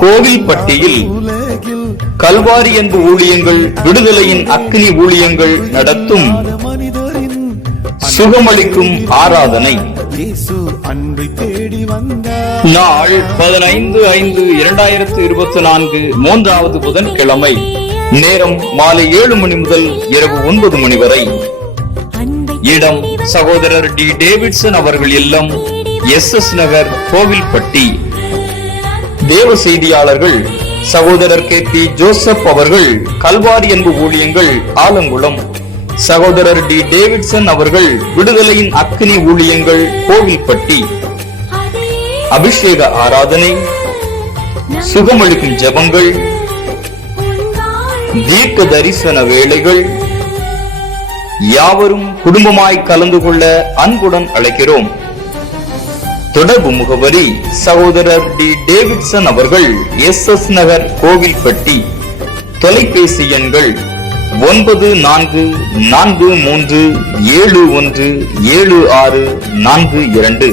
கோவில்பட்டியில் கல்வாரி அன்பு ஊழியங்கள் விடுதலையின் அக்னி ஊழியங்கள் நடத்தும் சுகமளிக்கும் ஆராதனை நாள் 15/5/2024 மூன்றாவது புதன்கிழமை. நேரம் மாலை 7 மணி முதல் இரவு 9 மணி வரை. இடம் சகோதரர் டி டேவிட்சன் அவர்கள் இல்லம், SS நகர், கோவில்பட்டி. தேவ செய்தியாளர்கள் சகோதரர் KP ஜோசப் அவர்கள் கல்வாரி அன்பு ஊழியங்கள் ஆலங்குளம், சகோதரர் டி டேவிட்சன் அவர்கள் விடுதலையின் அக்னி ஊழியங்கள் கோவில்பட்டி. அபிஷேக ஆராதனை, சுகமளிக்கும் ஜெபங்கள், தீர்க்க தரிசன வேளைகள் யாவரும் குடும்பமாய் கலந்து கொள்ள அன்புடன் அழைக்கிறோம். தொடர்பு முகவரி சகோதரர் டி டேவிட்சன் அவர்கள், SS நகர், கோவில்பட்டி. தொலைபேசி எண்கள் 9443717642.